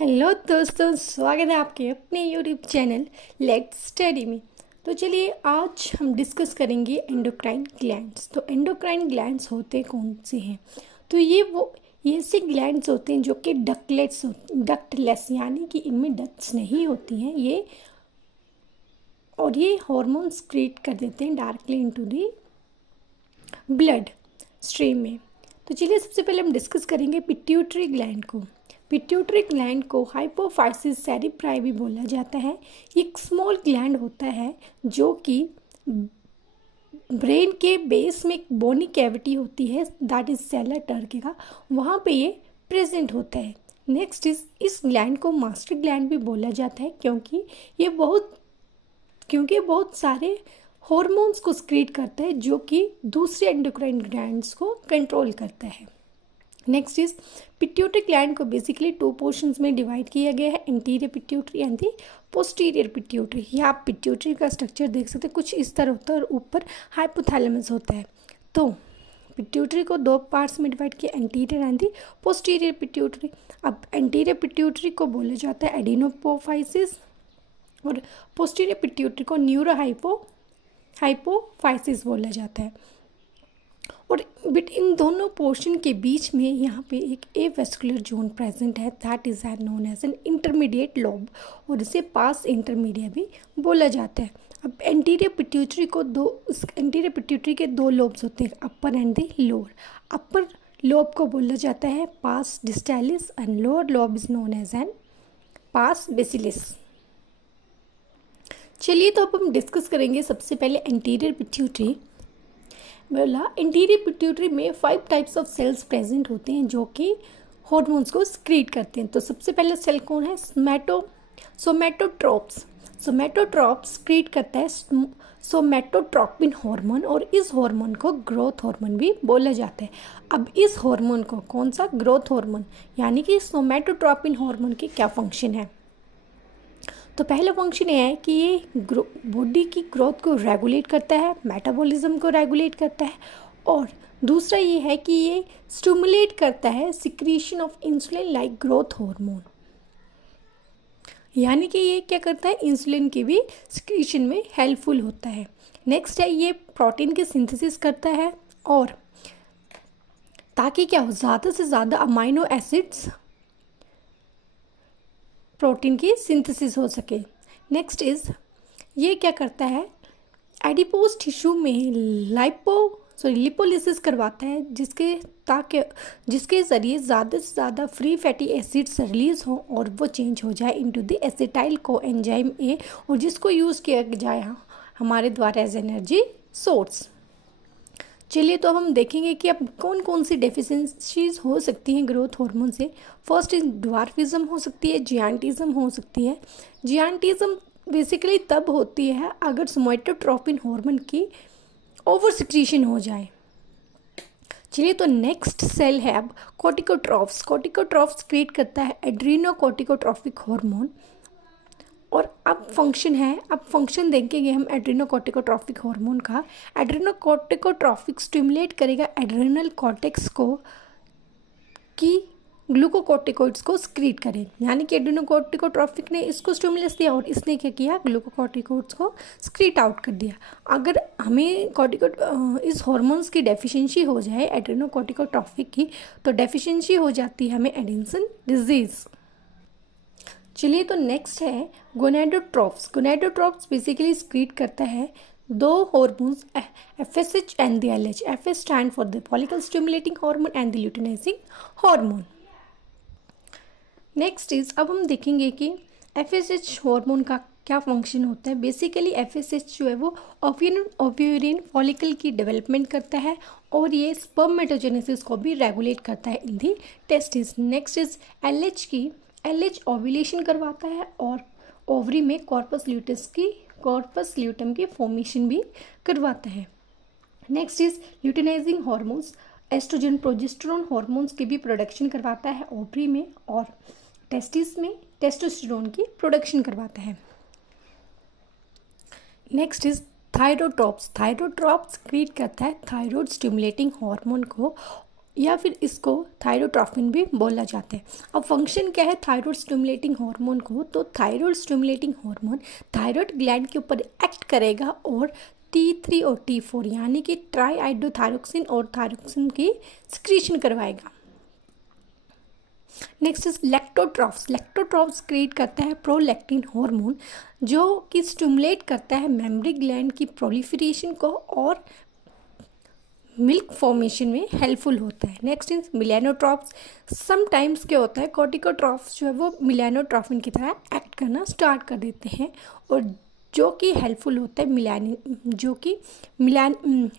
Hello दोस्तों, स्वागत है आपके अपने यूट्यूब चैनल लेट्स स्टडी में। तो चलिए आज हम डिस्कस करेंगे एंडोक्राइन ग्लैंड्स। तो एंडोक्राइन ग्लैंड्स होते कौन से हैं? तो ये ऐसे ग्लैंड्स होते हैं जो कि डक्टलेस यानी कि इनमें डक्ट्स नहीं होती हैं ये हार्मोन्स क्रिएट कर देते हैं directly into the blood stream में। तो चलिए सबसे पहले हम डिस्कस करेंगे पिट्यूटरी ग्लैंड को। पिट्यूटरी ग्लैंड को हाइपोफाइसिस सेरेब्राई भी बोला जाता है। एक स्मॉल ग्लैंड होता है जो कि ब्रेन के बेस में एक बोनी कैविटी होती है, दैट इज सेलर टर्की का, वहाँ पे ये प्रेजेंट होता है। नेक्स्ट इस ग्लैंड को मास्टर ग्लैंड भी बोला जाता है क्योंकि बहुत सारे हॉर्मोन्स को स्क्रीट करता है जो कि दूसरे एंडोक्राइन ग्लैंड्स को कंट्रोल करता है। नेक्स्ट इज पिट्यूटरी ग्लैंड को बेसिकली 2 पोर्शंस में डिवाइड किया गया है, anterior pituitary and the posterior pituitary. ये आप पिट्यूटरी का स्ट्रक्चर देख सकते हैं, कुछ इस तरह होता है और ऊपर हाइपोथैलेमस होता है। तो पिट्यूटरी को 2 पार्ट्स में डिवाइड किया, anterior and the posterior pituitary. अब एंटीरियर पिट्यूटरी को बोला जाता है एडिनोपोफाइसिस और पोस्टीरियर पिट्यूटरी को हाइपोफाइसिस बोला जाता है। और इन दोनों पोर्शन के बीच में यहाँ पे एक एवेस्कुलर जोन प्रेजेंट है, that is known as an intermediate lobe, और इसे पास इंटरमीडिएट भी बोला जाता है। अब एंटीरियर पिट्यूटरी के 2 लोब्स होते हैं, upper and the lower. Upper lobe को बोला जाता है pars distalis and lower lobe is known as an pars basilis. चलिए तो अब हम डिस्कस करेंगे सबसे पहले एंटीरियर पिट्यूटरी। बोला एंटीरियर पिट्यूटरी में 5 टाइप्स ऑफ सेल्स प्रेजेंट होते हैं जो कि हॉर्मोन्स को स्क्रीट करते हैं। तो सबसे पहले सेल कौन है? सोमैटोट्रोप्स। सोमैटोट्रोप्स स्क्रीट करता है सोमैटोट्रोपिन हार्मोन, और इस हार्मोन को ग्रोथ हार्मोन भी बोला जाता है। अब इस हार्मोन को कौन सा? ग्रोथ हार्मोन, यानी कि सोमैटोट्रोपिन हार्मोन की क्या फंक्शन है? तो पहला फंक्शन ये है कि ये बॉडी की ग्रोथ को रेगुलेट करता है, मेटाबॉलिज्म को रेगुलेट करता है, और दूसरा ये है कि ये स्टिमुलेट करता है secretion of insulin like growth hormone, यानी कि ये क्या करता है? इंसुलिन की भी सिक्रीशन में हेल्पफुल होता है। नेक्स्ट है ये प्रोटीन की सिंथेसिस करता है, और ताकि क्या हो, ज़्यादा से ज़्यादा अमाइनो एसिड्स प्रोटीन की सिंथेसिस हो सके। नेक्स्ट इज ये क्या करता है? एडिपोज टिश्यू में लिपोलिसिस करवाता है, जिसके ज़रिए ज़्यादा से ज़्यादा फ्री फैटी एसिड्स रिलीज हो और वो चेंज हो जाए into the acetyl coenzyme A, और जिसको यूज़ किया जाए हमारे द्वारा एज एनर्जी सोर्स। चलिए तो अब हम देखेंगे कि अब कौन कौन सी डेफिशिएंसीज हो सकती हैं ग्रोथ हार्मोन से। फर्स्ट इज ड्वार्फिज्म हो सकती है, जियांटिज्म हो सकती है। जियांटिज्म बेसिकली तब होती है अगर सोमैटोट्रोपिन हार्मोन की ओवर सिक्रीशन हो जाए। चलिए तो नेक्स्ट सेल है अब कॉर्टिकोट्रॉफ्स। कॉर्टिकोट्रॉफ्स क्रिएट करता है एड्रीनोकॉर्टिकोट्रॉफिक हार्मोन, और अब फंक्शन देखेंगे हम एड्रेनोकॉर्टिकोट्रॉफिक हार्मोन का। एड्रेनोकॉर्टिकोट्रॉफिक स्टिमुलेट करेगा एड्रेनल कॉर्टेक्स को कि ग्लूकोकॉर्टिकोइड्स को स्क्रीट करें, यानी कि एड्रेनोकॉर्टिकोट्रॉफिक ने इसको स्टिमुलस दिया और इसने क्या किया? ग्लूकोकॉर्टिकोइड्स को स्क्रीट आउट कर दिया। अगर हमें इस हॉर्मोन्स की डेफिशिएंसी हो जाए एड्रेनोकॉर्टिकोट्रॉफिक की, तो डेफिशिएंसी हो जाती है हमें एडिसन डिजीज़। चलिए तो नेक्स्ट है गोनेडोट्रोप्स। गोनेडोट्रोप्स बेसिकली स्क्रीट करता है 2 hormones, FSH and the LH। FS stand for the follicle stimulating hormone and the luteinizing hormone. Next is अब हम देखेंगे कि FSH हार्मोन का क्या फंक्शन होता है। बेसिकली FSH जो है वो ओव्यूरिन फॉलिकल की डेवलपमेंट करता है, और ये स्पर्मेटोजेनेसिस को भी रेगुलेट करता है in the testis. Next is LH ovulation करवाता है और ओवरी में कॉर्पस ल्यूटम की फॉर्मेशन भी करवाता है। Next is luteinising hormones, oestrogen progesterone hormones की भी प्रोडक्शन करवाता है ओवरी में, और टेस्टिस में टेस्टोस्टेरोन की प्रोडक्शन करवाता है। Next is thyrotropes. Thyrotropes create करता है थायरॉइड स्टिमुलेटिंग हार्मोन को, या फिर इसको थायरोट्रॉफिन भी बोला जाता है। अब फंक्शन क्या है थायराइड स्टिमुलेटिंग हार्मोन को, तो thyroid stimulating hormone thyroid gland के ऊपर एक्ट करेगा और T3 और T4 यानी कि ट्राईआइडोथायरोक्सिन और थायरोक्सिन की सिक्रीशन करवाएगा। Next is lactotrophs. Lactotrophs create करता है प्रोलैक्टिन हार्मोन जो कि स्टिमुलेट करता है मेमरी ग्लैंड की प्रोलिफरेशन को और मिल्क फॉर्मेशन में हेल्पफुल होता है। Next is मिलेनोट्रॉफ्स। समटाइम्स क्या होता है कॉर्टिकोट्रॉफ्स जो है वो मिलेनोट्रॉफिन की तरह एक्ट करना स्टार्ट कर देते हैं और जो कि हेल्पफुल होता है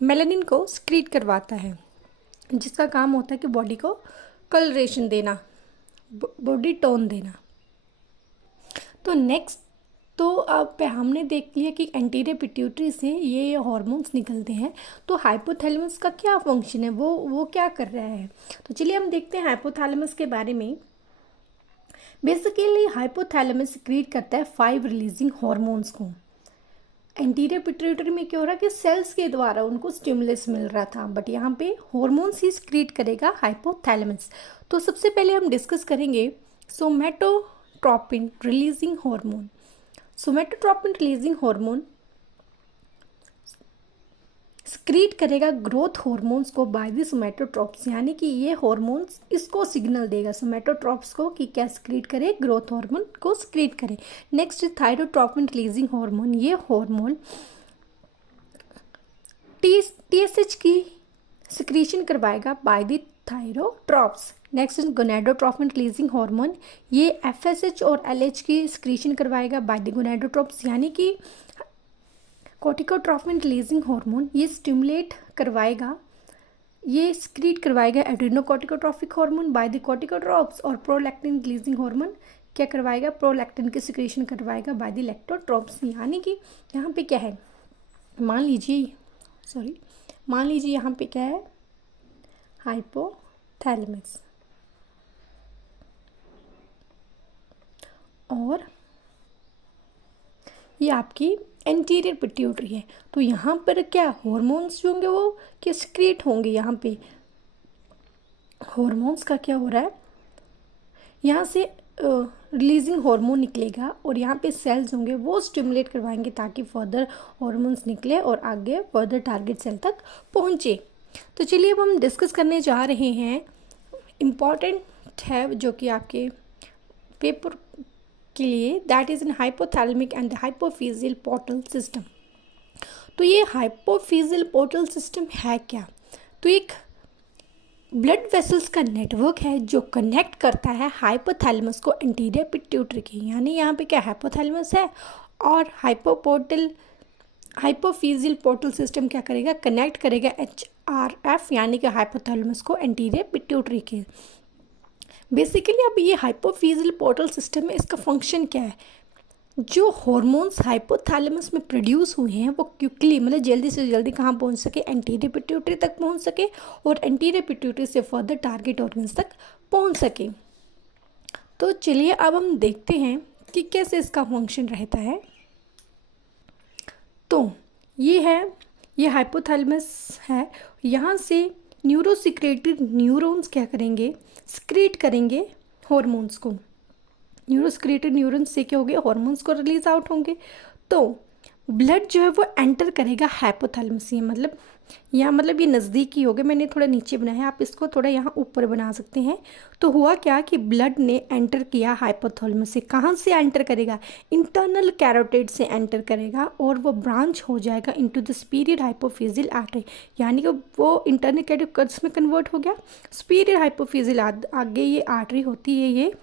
मेलानिन को सिक्रीट करवाता है जिसका काम होता है कि बॉडी को कलरेशन देना, बॉडी टोन देना। तो नेक्स्ट तो अब हमने देख लिया कि एंटीरियर पिट्यूटरी से ये हार्मोन्स निकलते हैं। तो हाइपोथैलेमस का क्या फंक्शन है, वो क्या कर रहा है। तो चलिए हम देखते हैं हाइपोथैलेमस के बारे में। बेसिकली हाइपोथैलेमस सिक्रीट करता है 5 रिलीजिंग हार्मोन्स को। एंटीरियर पिट्यूटरी में क्या हो रहा है कि सेल्स के द्वारा उनको स्टिमुलस मिल रहा था, बट यहाँ पे हार्मोन्स ही सिक्रीट करेगा हाइपोथैलेमस। तो सबसे पहले हम डिस्कस करेंगे somatotropin releasing hormone. Somatotropin releasing hormone secrete करेगा ग्रोथ हार्मोन्स को बाय द सोमैटोट्रोप्स, यानी कि ये हार्मोन्स इसको सिग्नल देगा सोमैटोट्रोप्स को कि क्या सिक्रीट करे, ग्रोथ हार्मोन को सिक्रीट करे। नेक्स्ट थायरोट्रोपिन रिलीजिंग हार्मोन, ये हार्मोन TSH की सिक्रीशन करवाएगा by the thyrotropes. Next is gonadotropin releasing hormone, ये FSH और LH की सिक्रीशन करवाएगा बाय द गोनेडोट्रोप्स, यानी कि कॉर्टिकोट्रोपिन रिलीजिंग हार्मोन ये स्टिमुलेट करवाएगा, ये सिक्रीट करवाएगा adrenocorticotropic hormone by the corticotropes, और प्रोलैक्टिन रिलीजिंग हार्मोन क्या करवाएगा, प्रोलैक्टिन की सिक्रीशन करवाएगा बाय द लैक्टोट्रोप्स। यानी कि यहाँ पे क्या है, मान लीजिए यहाँ पे क्या है हाइपोथैलेमस और ये आपकी एंटीरियर पिट्यूटरी है। तो यहाँ पर क्या हार्मोन्स जो होंगे वो क्या सिक्रीट होंगे, यहाँ पे हार्मोन्स का क्या हो रहा है, यहाँ से रिलीजिंग हार्मोन निकलेगा और यहाँ पे सेल्स होंगे वो स्टिमुलेट करवाएंगे ताकि फर्दर हार्मोन्स निकले और आगे फर्दर टारगेट सेल तक पहुँचे। तो चलिए अब हम डिस्कस करने जा रहे हैं, इम्पॉर्टेंट है जो कि आपके पेपर के लिए, that is in hypothalamic and hypophyseal portal system. तो ये हाइपोफिजियल पोर्टल सिस्टम है क्या, तो एक ब्लड वेसल्स का नेटवर्क है जो कनेक्ट करता है हाइपोथैलेमस को एंटीरियर पिट्यूटरी के, यानी यहाँ पे क्या हाइपोथैलेमस है और हाइपोफिजियल पोर्टल सिस्टम क्या करेगा, कनेक्ट करेगा HRF यानी कि हाइपोथैलेमस को एंटीरियर पिट्यूटरी के। बेसिकली अब ये हाइपोफिजियल पोर्टल सिस्टम में इसका फंक्शन क्या है, जो हार्मोन्स हाइपोथैलेमस में प्रोड्यूस हुए हैं वो क्विकली मतलब जल्दी से जल्दी कहाँ पहुँच सके, एंटीरियर पिट्यूटरी तक पहुँच सके और एंटीरियर पिट्यूटरी से फर्दर टारगेट ऑर्गन्स तक पहुँच सके। तो चलिए अब हम देखते हैं कि कैसे इसका फंक्शन रहता है। तो ये हाइपोथैलेमस है, यहाँ से न्यूरोसिक्रेटरी न्यूरॉन्स क्या करेंगे, सिक्रीट करेंगे हार्मोन्स को। न्यूरोसिक्रेटरी न्यूरॉन्स से क्या होंगे, हार्मोन्स को रिलीज आउट होंगे। तो ब्लड जो है वो एंटर करेगा हाइपोथैलेमस, ये मतलब यहाँ मतलब ये नज़दीकी हो गया, मैंने थोड़ा नीचे बनाया, आप इसको थोड़ा यहाँ ऊपर बना सकते हैं। तो हुआ क्या कि ब्लड ने एंटर किया हाइपोथैलेमस से, कहाँ से एंटर करेगा, इंटरनल कैरोटिड से एंटर करेगा और वो ब्रांच हो जाएगा into the superior hypophyseal artery, यानी कि वो इंटरनल कैरोटिड में कन्वर्ट हो गया सुपीरियर हाइपोफिजियल, आगे ये आर्टरी होती है, ये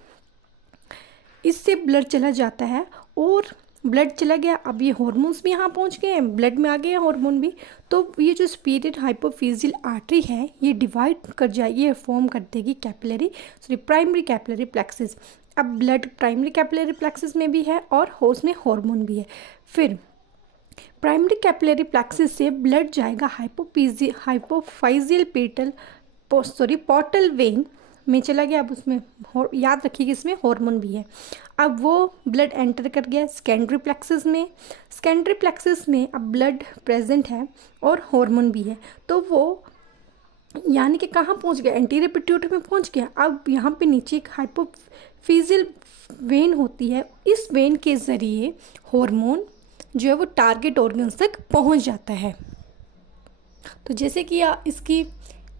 इससे ब्लड चला जाता है और ब्लड चला गया, अब ये हार्मोन्स भी यहाँ पहुँच गए हैं, ब्लड में आ गए हैं हार्मोन भी। तो ये जो सुपीरियर हाइपोफिजियल आर्टरी है ये डिवाइड कर जाएगी, ये फॉर्म कर देगी प्राइमरी कैपिलरी प्लेक्सिस। अब ब्लड प्राइमरी कैपिलरी प्लेक्सिस में भी है और उसमें हार्मोन भी है। फिर प्राइमरी कैपिलरी प्लेक्सिस से ब्लड जाएगा हाइपोफाइजियल पोर्टल वेन में चला गया। अब उसमें याद रखिए इसमें हार्मोन भी है। अब वो ब्लड एंटर कर गया सेकेंडरी प्लेक्सिस में, सेकेंडरी प्लेक्सिस में अब ब्लड प्रेजेंट है और हार्मोन भी है। तो वो यानी कि कहाँ पहुँच गया, एंटीरियर पिट्यूटरी में पहुँच गया। अब यहाँ पे नीचे एक हाइपोफिजियल वेन होती है, इस वेन के ज़रिए हार्मोन जो है वो टारगेट ऑर्गन्स तक पहुँच जाता है। तो जैसे कि इसकी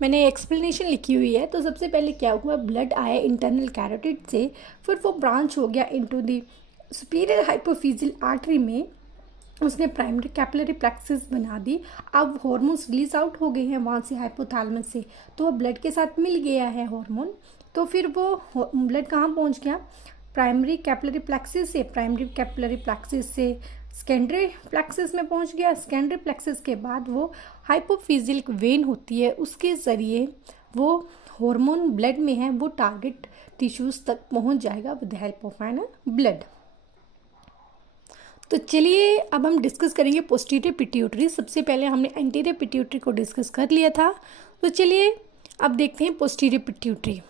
मैंने एक्सप्लेनेशन लिखी हुई है। तो सबसे पहले क्या हुआ, ब्लड आया इंटरनल कैरोटिड से, फिर वो ब्रांच हो गया into the superior hypophyseal artery में, उसने प्राइमरी कैपिलरी प्लेक्सिस बना दी। अब हार्मोन्स रिलीज आउट हो गए हैं वहाँ से, हाइपोथैलेमस से, तो वो ब्लड के साथ मिल गया है हार्मोन। तो फिर वो ब्लड कहाँ पहुँच गया, प्राइमरी कैपिलरी प्लेक्सिस से, प्राइमरी कैपिलरी प्लेक्सिस से सेकेंडरी प्लेक्सिस में पहुँच गया। सेकेंडरी प्लेक्सिस के बाद वो हाइपोफिजियल वेन होती है, उसके ज़रिए वो हार्मोन ब्लड में है वो टारगेट टिश्यूज़ तक पहुँच जाएगा with help of an blood. तो चलिए अब हम डिस्कस करेंगे पोस्टीरियर पिट्यूटरी। सबसे पहले हमने एंटीरियर पिट्यूटरी को डिस्कस कर लिया था। तो चलिए अब देखते हैं पोस्टीरियर पिट्यूटरी।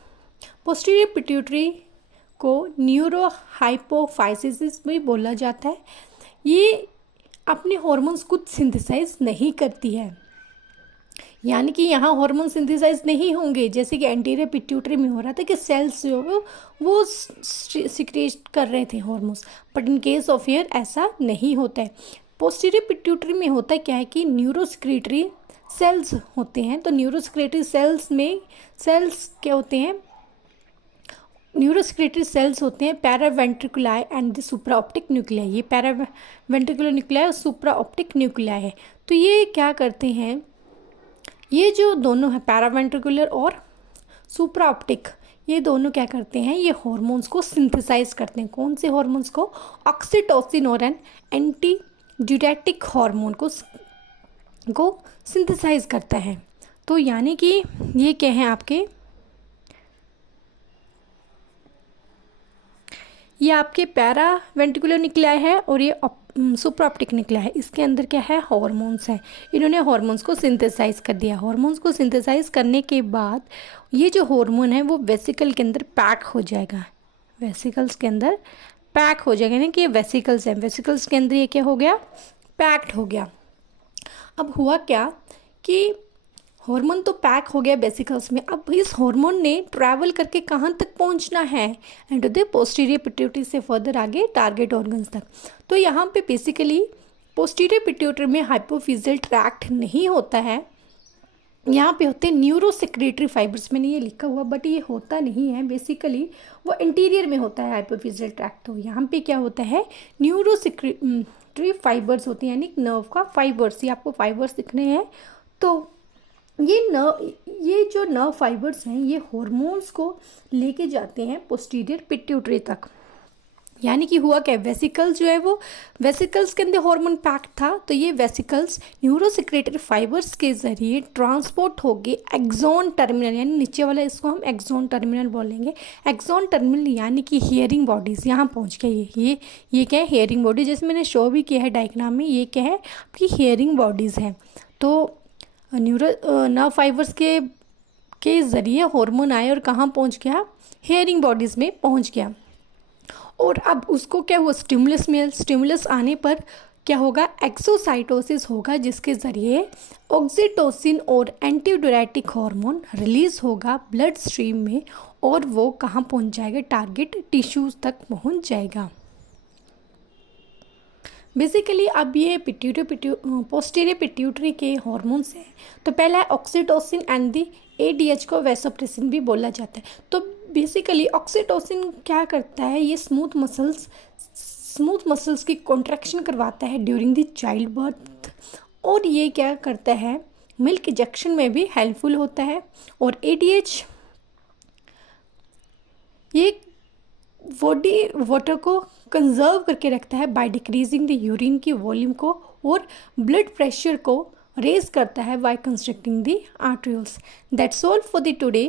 पोस्टीरियर पिट्यूटरी को न्यूरो हाइपोफाइसिस भी बोला जाता है। ये अपने हार्मोन्स खुद सिंथेसाइज नहीं करती है, यानी कि यहाँ हार्मोन सिंथेसाइज नहीं होंगे, जैसे कि एंटीरियर पिट्यूटरी में हो रहा था कि सेल्स जो है वो सिक्रेट कर रहे थे hormones, but in case of hair ऐसा नहीं होता है। पोस्टीरियर पिट्यूटरी में होता क्या है कि न्यूरोसिक्रेटरी सेल्स होते हैं। तो न्यूरोसिक्रेटरी सेल्स में सेल्स क्या होते हैं, न्यूरोसिक्रेटरी सेल्स होते हैं paraventricular and the supraoptic nuclei. ये पैरावेंट्रिकुलर न्यूक्लियाई और सुप्रा ऑप्टिक न्यूक्लियाई है। तो ये क्या करते हैं, ये जो दोनों है पैरावेंट्रिकुलर और सुप्रा ऑप्टिक, ये दोनों क्या करते हैं, ये हार्मोन्स को सिंथेसाइज करते हैं। कौन से हार्मोन्स को, ऑक्सीटोसिन और एन एंटी ड्यूरेटिक हार्मोन को सिंथेसाइज करता है। तो यानी कि ये क्या है आपके, ये आपके पैरावेंट्रिकुलर न्यूक्लियाई है और ये सुपर ऑप्टिक न्यूक्लियाई है। इसके अंदर क्या है, हार्मोन्स है। इन्होंने हार्मोन्स को सिंथेसाइज कर दिया। हार्मोन्स को सिंथेसाइज करने के बाद ये जो हार्मोन है वो वेसिकल के अंदर पैक हो जाएगा, वेसिकल्स के अंदर पैक हो जाएगा, यानी कि ये वेसिकल्स हैं, वेसिकल्स के अंदर ये क्या हो गया, पैक्ड हो गया। अब हुआ क्या कि हार्मोन तो पैक हो गया वेसिकल्स में, अब इस हार्मोन ने ट्रैवल करके कहाँ तक पहुँचना है, and to the posterior pituitary से फर्दर आगे टारगेट ऑर्गन्स तक। तो यहाँ पे बेसिकली पोस्टीरियर पिट्यूटरी में हाइपोफिजियल ट्रैक्ट नहीं होता है, यहाँ पे होते हैं न्यूरोसेक्रेटरी फाइबर्स। मैंने ये लिखा हुआ बट ये होता नहीं है, बेसिकली वो इंटीरियर में होता है हाइपोफिजियल ट्रैक्ट। तो यहाँ पे क्या होता है, न्यूरोसेक्रेटरी फाइबर्स होते हैं, यानी नर्व का फाइबर्स, ये आपको फाइबर्स दिख रहे हैं। तो ये जो नर्व फाइबर्स हैं ये हार्मोन्स को लेके जाते हैं पोस्टीरियर पिट्यूटरी तक। यानी कि हुआ क्या, वेसिकल्स जो है वो वेसिकल्स के अंदर हार्मोन पैक्ड था, तो ये वेसिकल्स न्यूरोसेक्रेटरी फाइबर्स के ज़रिए ट्रांसपोर्ट हो गए एक्सॉन टर्मिनल, यानी नीचे वाला इसको हम एक्सॉन टर्मिनल बोलेंगे। एक्सॉन टर्मिनल यानी कि हियरिंग बॉडीज़, यहाँ पहुँच गए। ये क्या है, हियरिंग बॉडी, जैसे मैंने शो भी किया है डायग्राम में, ये क्या है आपकी हियरिंग बॉडीज़ है। तो नर्व फाइबर्स के ज़रिए हार्मोन आए और कहाँ पहुँच गया, हियरिंग बॉडीज़ में पहुँच गया। और अब उसको क्या हुआ, स्टिमुलस में, स्टिमुलस आने पर क्या होगा, एक्सोसाइटोसिस होगा, जिसके ज़रिए ऑक्सीटोसिन और एंटीडायरेटिक हार्मोन रिलीज होगा ब्लड स्ट्रीम में, और वो कहाँ पहुँच जाएगा, टारगेट टिश्यूज़ तक पहुँच जाएगा। बेसिकली अब ये पोस्टीरियर पिट्यूटरी के हार्मोन्स हैं। तो पहला है ऑक्सीटोसिन एंड दी ADH को वैसोप्रेसिन भी बोला जाता है। तो बेसिकली ऑक्सीटोसिन क्या करता है, ये स्मूथ मसल्स की कॉन्ट्रैक्शन करवाता है ड्यूरिंग द चाइल्ड बर्थ, और ये क्या करता है, मिल्क इंजेक्शन में भी हेल्पफुल होता है। और ADH ये बॉडी वाटर को कंजर्व करके रखता है बाय डिक्रीजिंग द यूरिन की वॉल्यूम को, और ब्लड प्रेशर को रेज करता है by constricting the arterioles. That's all for the today.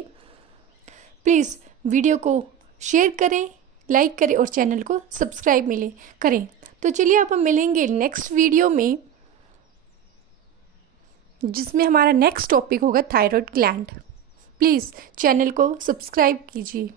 Please video को शेयर करें, लाइक करें और चैनल को सब्सक्राइब करें। तो चलिए अब हम मिलेंगे नेक्स्ट वीडियो में, जिसमें हमारा नेक्स्ट टॉपिक होगा थायराइड ग्लैंड। प्लीज़ चैनल को सब्सक्राइब कीजिए।